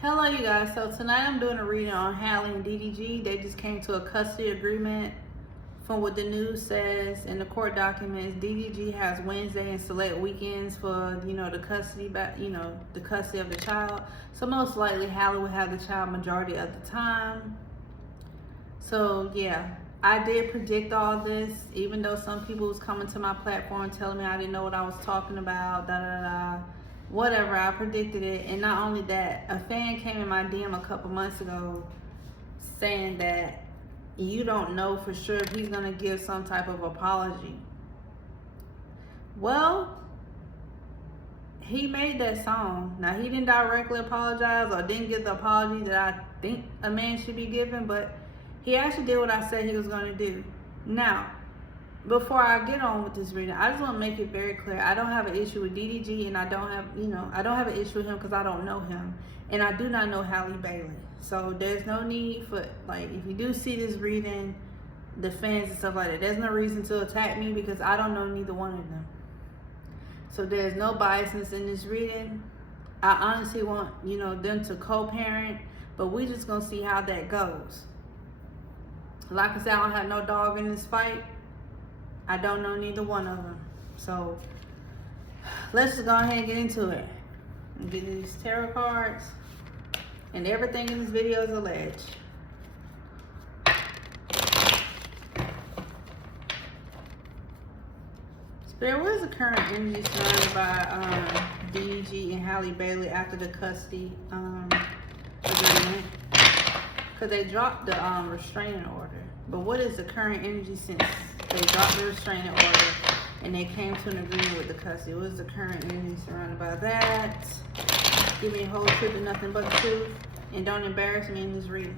Hello, you guys. So tonight I'm doing a reading on Halle and DDG. They just came to a custody agreement. From what the news says in the court documents, DDG has Wednesday and select weekends for the custody the custody of the child. So most likely Halle will have the child majority of the time. So yeah, I did predict all this, even though some people was coming to my platform telling me I didn't know what I was talking about. Whatever, I predicted it. And not only that, a fan came in my DM a couple months ago saying that you don't know for sure if he's gonna give some type of apology. Well, he made that song. Now, he didn't directly apologize or didn't give the apology that I think a man should be given, but he actually did what I said he was gonna do. Now, before I get on with this reading, I just want to make it very clear. I don't have an issue with DDG, and I don't have an issue with him because I don't know him, and I do not know Halle Bailey. So there's no need for, like, if you do see this reading, the fans and stuff like that, there's no reason to attack me because I don't know neither one of them. So there's no biasness in this reading. I honestly want them to co-parent, but we just gonna see how that goes. Like I said, I don't have no dog in this fight. I don't know neither one of them. So let's just go ahead and get into it. Get these tarot cards. And everything in this video is alleged. Spirit, what is the current energy surrounded by DDG and Halle Bailey after the custody agreement? Because they dropped the restraining order. But what is the current energy since they dropped the restraining order and they came to an agreement with the custody? What is the current energy surrounded by that? Give me a whole truth and nothing but the truth. And don't embarrass me in this reading.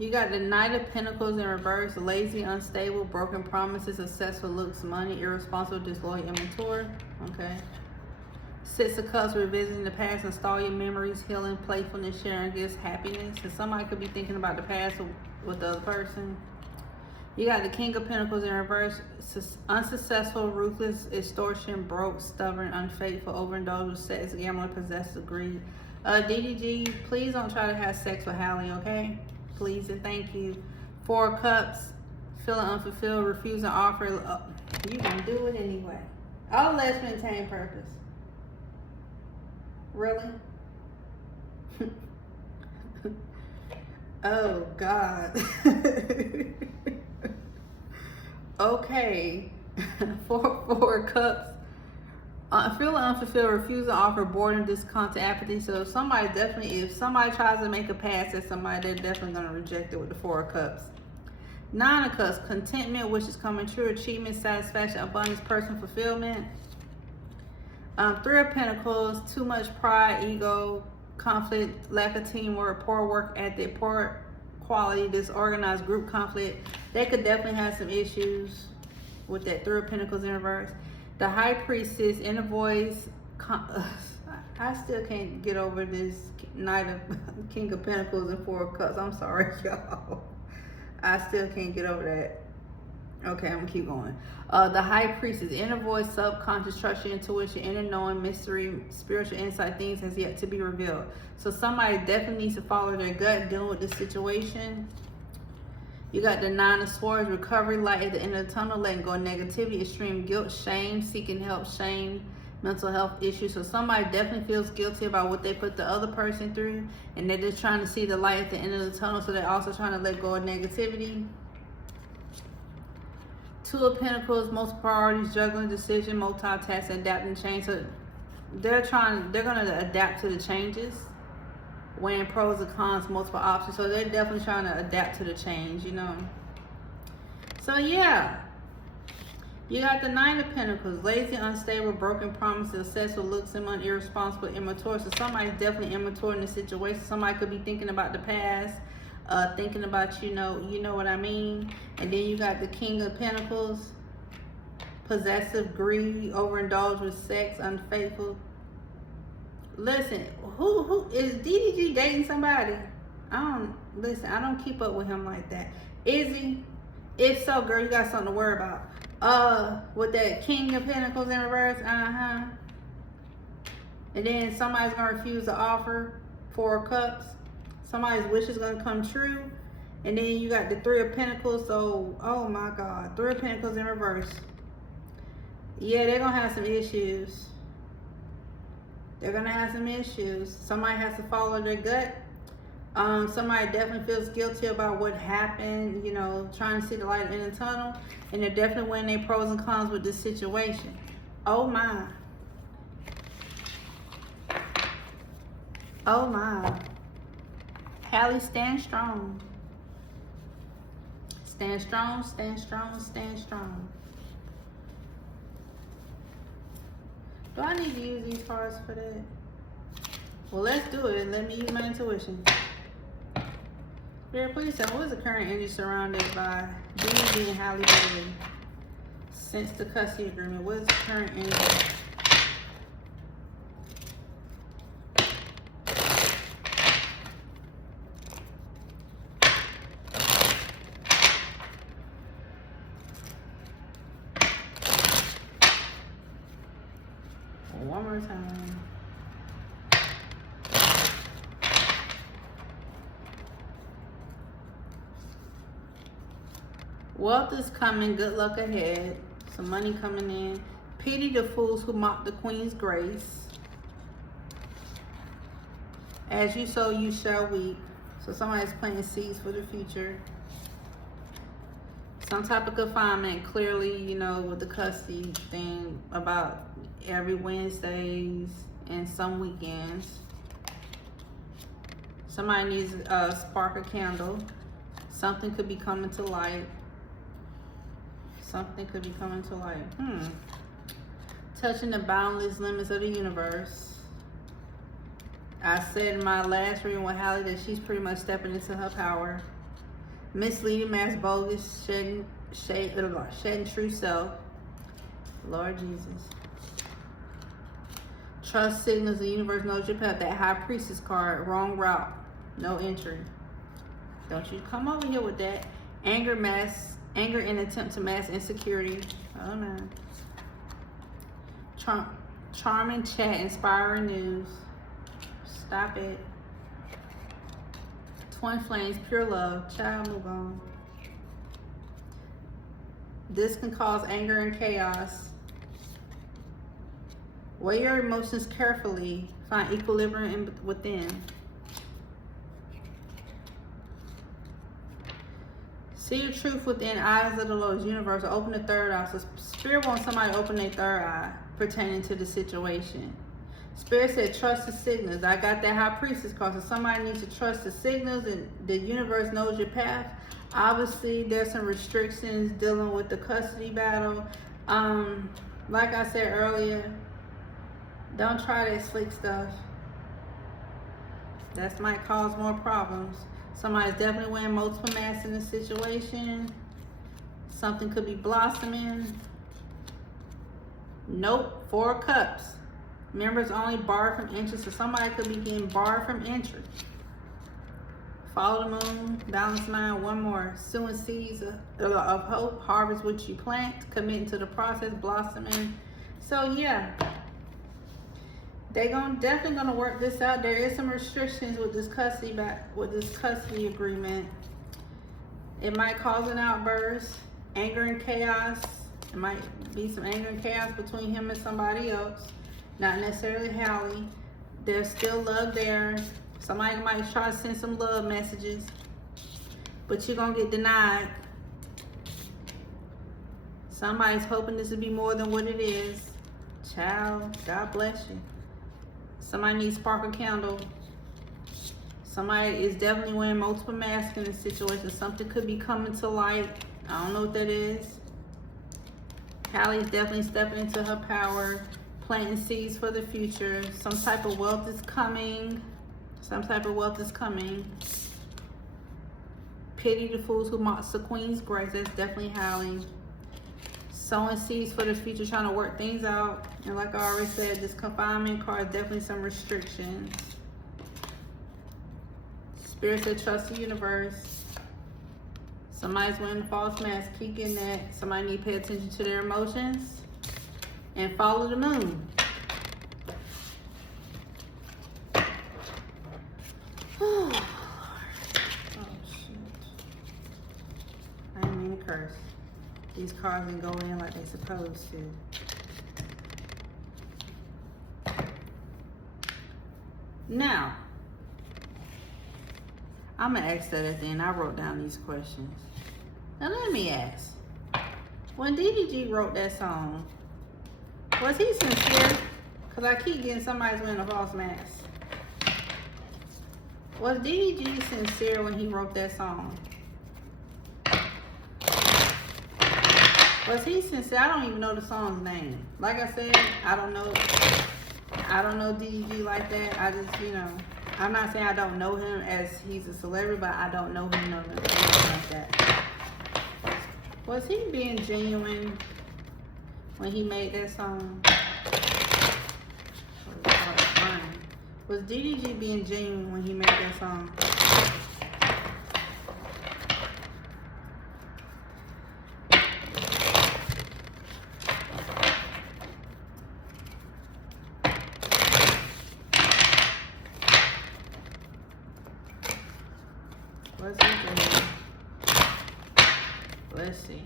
You got the Knight of Pentacles in reverse. Lazy, unstable, broken promises, successful looks, money, irresponsible, disloyal, immature. Okay. Six of Cups, revisiting the past, install your memories, healing, playfulness, sharing gifts, happiness. And somebody could be thinking about the past with the other person. You got the King of Pentacles in reverse. Unsuccessful, ruthless, extortion, broke, stubborn, unfaithful, overindulged with sex, gambler, possessive, greed. DDG, please don't try to have sex with Halle, okay? Please and thank you. Four of Cups, feeling unfulfilled, refusing offer. You gonna do it anyway. All let's maintain purpose. Really? Oh God. Okay. Four of Cups. Feeling unfulfilled, refusing offer, boredom, discontent, apathy. So if somebody tries to make a pass at somebody, they're definitely going to reject it with the Four of Cups. Nine of Cups, contentment, wishes coming true, achievement, satisfaction, abundance, personal fulfillment. Three of Pentacles, too much pride, ego, conflict, lack of teamwork, poor work ethic, poor quality, disorganized group conflict. They could definitely have some issues with that Three of Pentacles in reverse. The High Priestess, inner voice. I still can't get over this Knight of King of Pentacles and Four of Cups. I'm sorry, y'all. I still can't get over that. Okay, I'm gonna keep going. The High Priestess, inner voice, subconscious, trust your intuition, inner knowing, mystery, spiritual insight, things has yet to be revealed. So somebody definitely needs to follow their gut dealing with this situation. You got the Nine of Swords, recovery, light at the end of the tunnel, letting go of negativity, extreme guilt, shame, seeking help, shame, mental health issues. So somebody definitely feels guilty about what they put the other person through, and they're just trying to see the light at the end of the tunnel, so they're also trying to let go of negativity. Two of Pentacles, multiple priorities, juggling, decision, multitasking, adapting, change. So they're going to adapt to the changes, weighing pros and cons, multiple options. So they're definitely trying to adapt to the change, So yeah, you got the Nine of Pentacles, lazy, unstable, broken promises, successful, looks, irresponsible, immature. So somebody's definitely immature in this situation. Somebody could be thinking about the past, thinking about, you know what I mean. And then you got the King of Pentacles, possessive, greedy, overindulged with sex, unfaithful. Listen, who is DDG dating somebody? I don't listen, I don't keep up with him like that. Is he? If so, girl, you got something to worry about. With that King of Pentacles in reverse, and then somebody's gonna refuse the offer. 4 of Cups. Somebody's wish is gonna come true. And then you got the 3 of Pentacles. So, oh my God, 3 of Pentacles in reverse. Yeah, they're gonna have some issues. They're gonna have some issues. Somebody has to follow their gut. Somebody definitely feels guilty about what happened, you know, trying to see the light in the tunnel. And they're definitely weighing their pros and cons with this situation. Oh my. Oh my. Halle, stand strong. Stand strong, stand strong, stand strong. Do I need to use these cards for that? Well, let's do it and let me use my intuition. Spirit, please tell me, what is the current energy surrounded by DDG and Halle Bailey since the custody agreement? What is the current energy? One more time. Wealth is coming, good luck ahead. Some money coming in. Pity the fools who mock the Queen's grace. As you sow, you shall reap. So somebody's planting seeds for the future. Some type of confinement, clearly, you know, with the custody thing about every Wednesdays and some weekends. Somebody needs a spark a candle. Something could be coming to light. Something could be coming to light. Touching the boundless limits of the universe. I said in my last reading with Halle that she's pretty much stepping into her power. Misleading, mass, bogus, shedding true self. Lord Jesus. Trust signals, the universe knows your path. That High Priestess card, wrong route, no entry. Don't you come over here with that. Anger in attempt to mask insecurity. Oh no. Charming chat, inspiring news. Stop it. Twin flames, pure love. Child, move on. This can cause anger and chaos. Weigh your emotions carefully. Find equilibrium within. See the truth within, eyes of the Lord's universe. Open the third eye. So Spirit wants somebody to open their third eye pertaining to the situation. Spirit said, trust the signals. I got that High Priestess card. So somebody needs to trust the signals, and the universe knows your path. Obviously, there's some restrictions dealing with the custody battle. Like I said earlier, don't try that slick stuff. That might cause more problems. Somebody's definitely wearing multiple masks in this situation. Something could be blossoming. Nope, 4 of Cups. Members only barred from entry, so somebody could be getting barred from entry. Follow the moon, balance mind, one more. Sowing seeds of hope, harvest what you plant, committing to the process, blossoming. So yeah, they're definitely gonna work this out. There is some restrictions with this custody agreement. It might cause an outburst, anger and chaos. It might be some anger and chaos between him and somebody else, not necessarily Halle. There's still love there. Somebody might try to send some love messages, but you're gonna get denied. Somebody's hoping this will be more than what it is. Child, God bless you. Somebody needs spark a candle. Somebody is definitely wearing multiple masks in this situation. Something could be coming to light. I don't know what that is. Halle is definitely stepping into her power, planting seeds for the future. Some type of wealth is coming. Some type of wealth is coming. Pity the fools who mock the Queen's grace. That's definitely Halle. Sowing seeds for the future, trying to work things out. And like I already said, this confinement card, definitely some restrictions. Spirit said trust the universe. Somebody's wearing a false mask. Keep getting that. Somebody need to pay attention to their emotions and follow the moon. Oh, shit. I didn't mean to curse. These cards didn't go in like they're supposed to. Now, I'm going to ask that at the end. I wrote down these questions. Now, let me ask. When DDG wrote that song, was he sincere? Because I keep getting somebody's wearing a false mask. Was DDG sincere when he wrote that song? Was he sincere? I don't even know the song's name. Like I said, I don't know DDG like that. I just, you know, I'm not saying I don't know him as he's a celebrity, but I don't know him like that. Was he being genuine when he made that song? Was DDG being genuine when he made that song? Was he genuine? Let's see.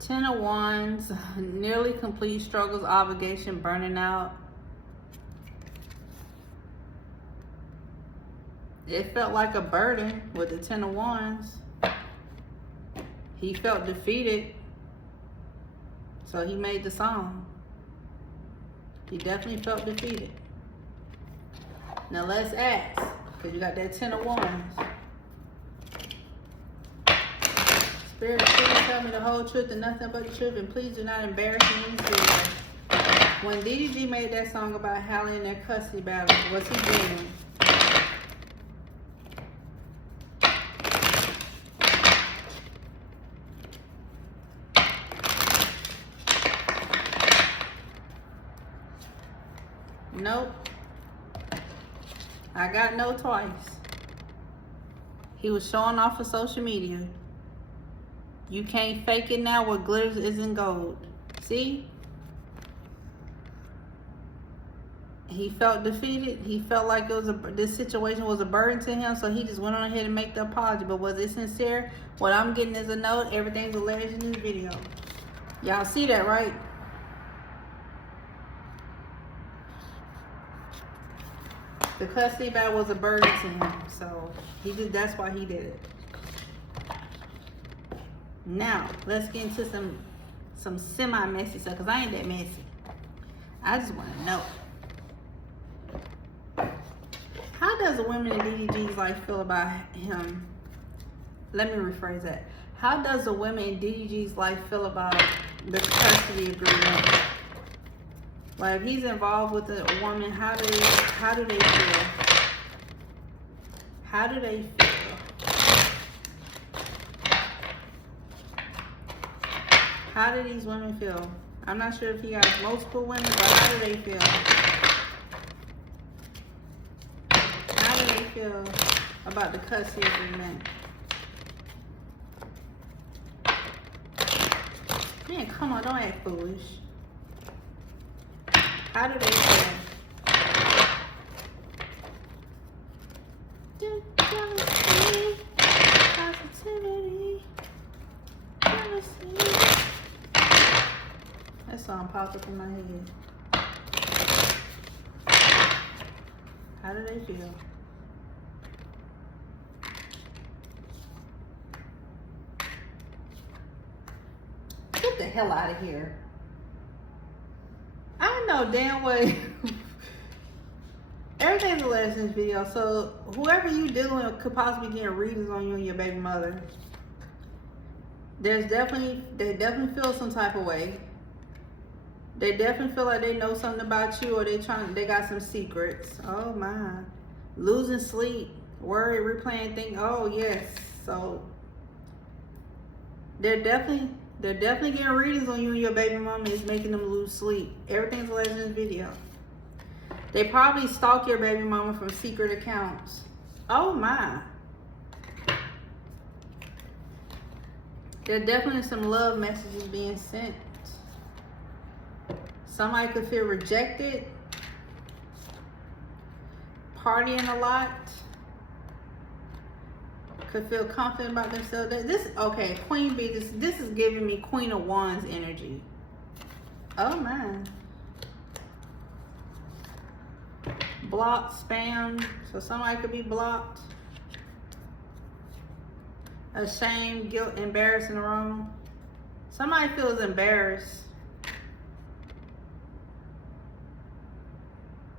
10 of Wands, nearly complete struggles, obligation, burning out. It felt like a burden with the 10 of Wands. He felt defeated, so he made the song. He definitely felt defeated. Now let's ask, because you got that 10 of Wands. Spirit, please tell me the whole truth and nothing but the truth, and please do not embarrass me in this video. When DDG made that song about Halle and their custody battle, was he genuine? Nope. I got no twice. He was showing off for social media. You can't fake it now. What glitters isn't gold. See? He felt defeated. He felt like it was this situation was a burden to him, so he just went on ahead and make the apology. But was it sincere? What I'm getting is a note. Everything's alleged in this video. Y'all see that, right? The custody battle was a burden to him, so that's why he did it. Now, let's get into some semi-messy stuff, because I ain't that messy. I just want to know. How does the women in DDG's life feel about him? Let me rephrase that. How does the women in DDG's life feel about the custody agreement? Like, if he's involved with a woman, how do they feel? How do they feel? How do these women feel? I'm not sure if he has multiple women, but how do they feel? How do they feel about the custody agreement? Man, come on, don't act foolish. How do they feel? Jealousy, positivity, jealousy. That song popped up in my head. How do they feel? Get the hell out of here. I know damn well everything's alleged in this video, so whoever you dealing with could possibly get readings on you and your baby mother. They definitely feel some type of way. They definitely feel like they know something about you, or they got some secrets. Oh my. Losing sleep, worry, replaying things. Oh yes. So they're definitely getting readings on you and your baby mama is making them lose sleep. Everything's alleged in this video. They probably stalk your baby mama from secret accounts. Oh my. There are definitely some love messages being sent. Somebody could feel rejected. Partying a lot. Could feel confident about themselves. This, okay, Queen Bee, this is giving me Queen of Wands energy. Oh man. Blocked, spam. So somebody could be blocked. Ashamed, guilt, embarrassed, and wrong. Somebody feels embarrassed.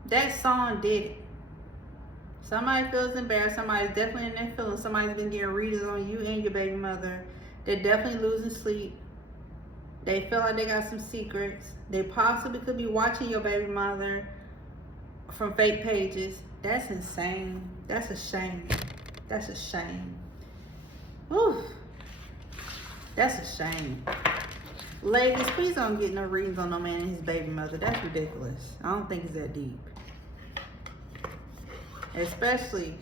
That song did it. Somebody feels embarrassed. Somebody's definitely in their feelings. Somebody's been getting readers on you and your baby mother. They're definitely losing sleep. They feel like they got some secrets. They possibly could be watching your baby mother from fake pages. That's insane. That's a shame. That's a shame. Whew. That's a shame. Ladies, please don't get no readings on no man and his baby mother. That's ridiculous. I don't think it's that deep. Especially,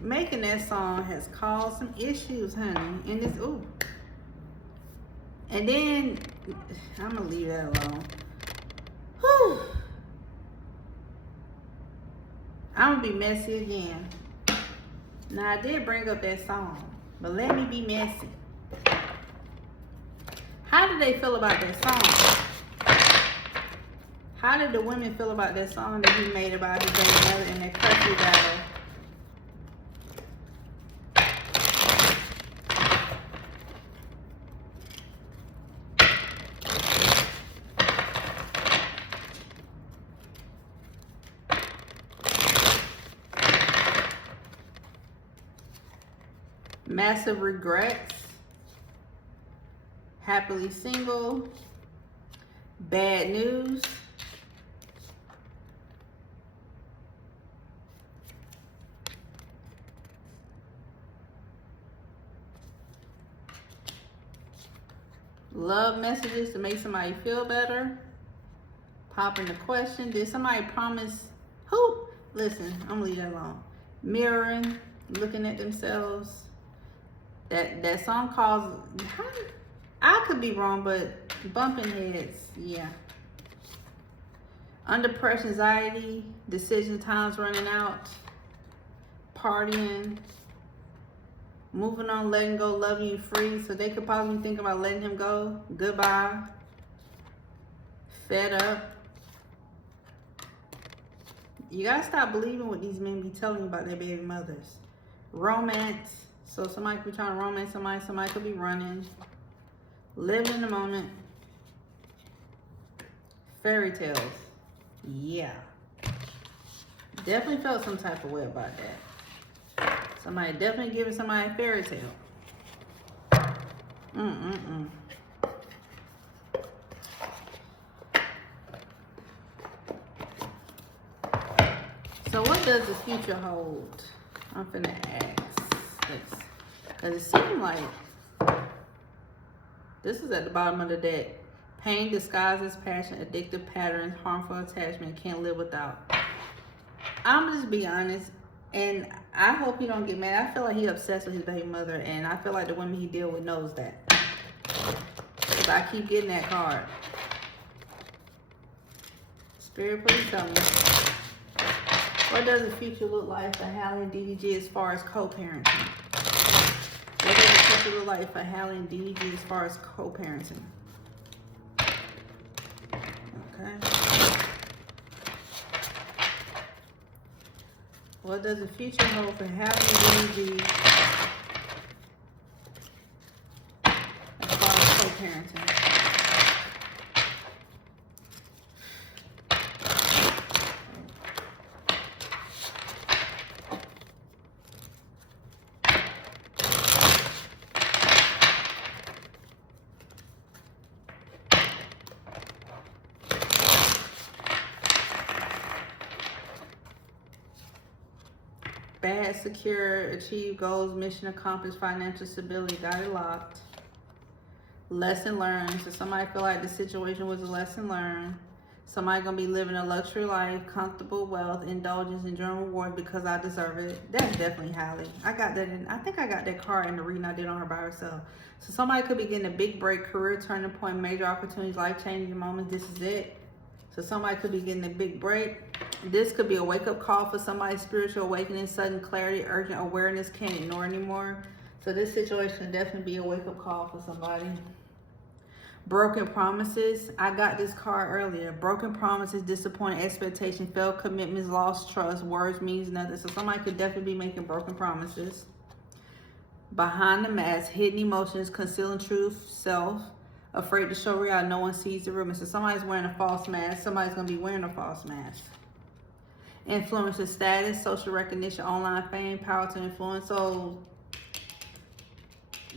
making that song has caused some issues, honey. And this, ooh. And then, I'm gonna leave that alone. Whew. I'm gonna be messy again. Now, I did bring up that song, but let me be messy. How did they feel about that song? How did the women feel about that song that he made about his baby mother in that curfew battle? Massive regrets. Happily single. Bad news. Love messages to make somebody feel better. Popping the question. Did somebody promise? Who? Listen, I'm gonna leave that alone. Mirroring, looking at themselves. That song calls, I could be wrong, but bumping heads, yeah. Under pressure, anxiety, decision times running out, partying, moving on, letting go, loving you free. So they could possibly think about letting him go. Goodbye. Fed up. You gotta stop believing what these men be telling you about their baby mothers. Romance. So somebody could be trying to romance somebody. Somebody could be running. Living in the moment. Fairy tales. Yeah. Definitely felt some type of way about that. Somebody definitely giving somebody a fairy tale. So what does the future hold? I'm finna ask this. Because it seems like this is at the bottom of the deck. Pain disguises passion, addictive patterns, harmful attachment, can't live without. I'm just be honest, and I hope he don't get mad. I feel like he obsessed with his baby mother, and I feel like the women he deal with knows that. Because I keep getting that card. Spirit, please tell me. What does the future look like for Halle and DDG as far as co-parenting? What does the future look like for Halle and DDG as far as co-parenting? Okay. What does the future hold for Halle and DDG as far as co-parenting? Bad, secure, achieve goals, mission accomplished, financial stability, got it locked. Lesson learned. So somebody feel like the situation was a lesson learned. Somebody gonna be living a luxury life, comfortable wealth, indulgence, enjoying rewards because I deserve it. That's definitely Halle. I got that in, I think I got that card in the reading I did on her by herself. So somebody could be getting a big break, career turning point, major opportunities, life-changing moments. This is it. So somebody could be getting a big break. This could be a wake-up call for somebody, spiritual awakening, sudden clarity, urgent awareness, can't ignore anymore. So this situation could definitely be a wake-up call for somebody. Broken promises. I got this card earlier. Broken promises, disappointed expectation, failed commitments, lost trust, words means nothing. So somebody could definitely be making broken promises. Behind the mask, hidden emotions, concealing truth, self, afraid to show reality, no one sees the room. So somebody's wearing a false mask. Somebody's going to be wearing a false mask. Influencer status, social recognition, online fame, power to influence. So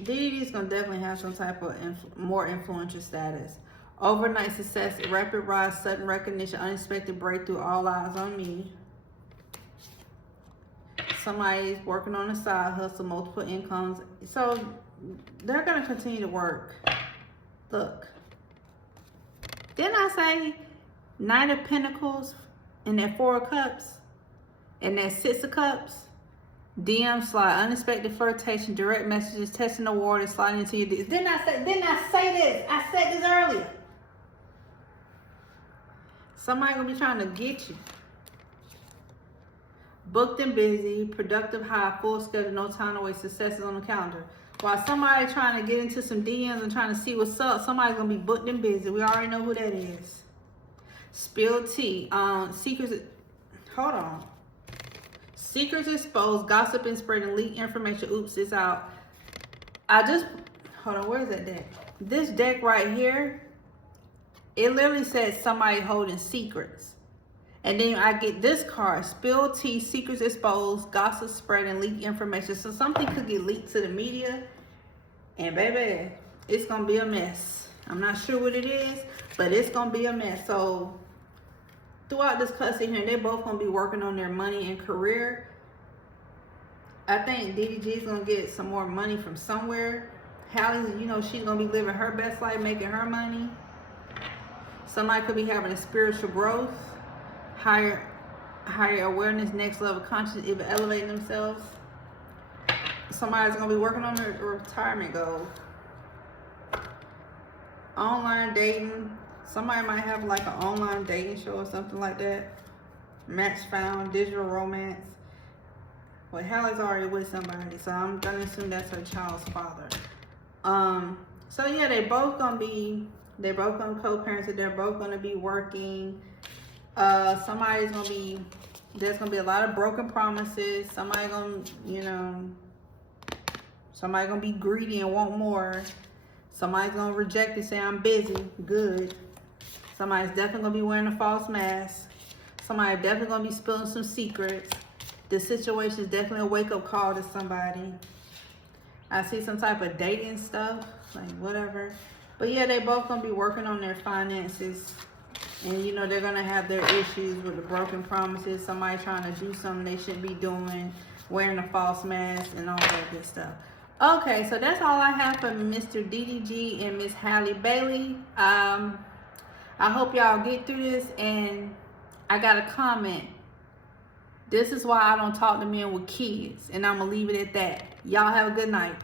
DDG is going to definitely have some type of more influential status. Overnight success, rapid rise, sudden recognition, unexpected breakthrough, all eyes on me. Somebody's working on a side hustle, multiple incomes. So they're going to continue to work. Look. Didn't I say Knight of Pentacles and that Four of Cups and that Six of Cups? DM slide, unexpected flirtation, direct messages, testing the water, sliding into your DMs. Didn't I say this? I said this earlier. Somebody gonna be trying to get you. Booked and busy, productive high, full schedule, no time to waste, successes on the calendar. While somebody trying to get into some DMs and trying to see what's up, somebody's gonna be booked and busy. We already know who that is. Spilled tea. Secrets. Hold on. Secrets exposed, gossip and spreading, leak information. Oops, it's out. Hold on, where is that deck? This deck right here, it literally says somebody holding secrets. And then I get this card, spilled tea, secrets exposed, gossip spreading, leak information. So something could get leaked to the media. And baby, it's going to be a mess. I'm not sure what it is, but it's going to be a mess. So throughout this cutscene here, they're both going to be working on their money and career. I think DDG is going to get some more money from somewhere. Halle's, she's going to be living her best life, making her money. Somebody could be having a spiritual growth, higher awareness, next level consciousness, even elevating themselves. Somebody's going to be working on their retirement goals. Online dating. Somebody might have like an online dating show or something like that. Match found, digital romance. Well, Halle's already with somebody, so I'm gonna assume that's her child's father. So yeah, they both gonna co-parent, they're both gonna be working. There's gonna be a lot of broken promises. Somebody gonna be greedy and want more. Somebody's gonna reject it, say I'm busy. Good. Somebody's definitely gonna be wearing a false mask. Somebody's definitely gonna be spilling some secrets. This situation is definitely a wake-up call to somebody. I see some type of dating stuff, like whatever. But yeah, they both gonna be working on their finances. And they're gonna have their issues with the broken promises. Somebody trying to do something they shouldn't be doing, wearing a false mask and all that good stuff. Okay, so that's all I have for Mr. DDG and Miss Halle Bailey. I hope y'all get through this. And I got a comment. This is why I don't talk to men with kids. And I'm going to leave it at that. Y'all have a good night.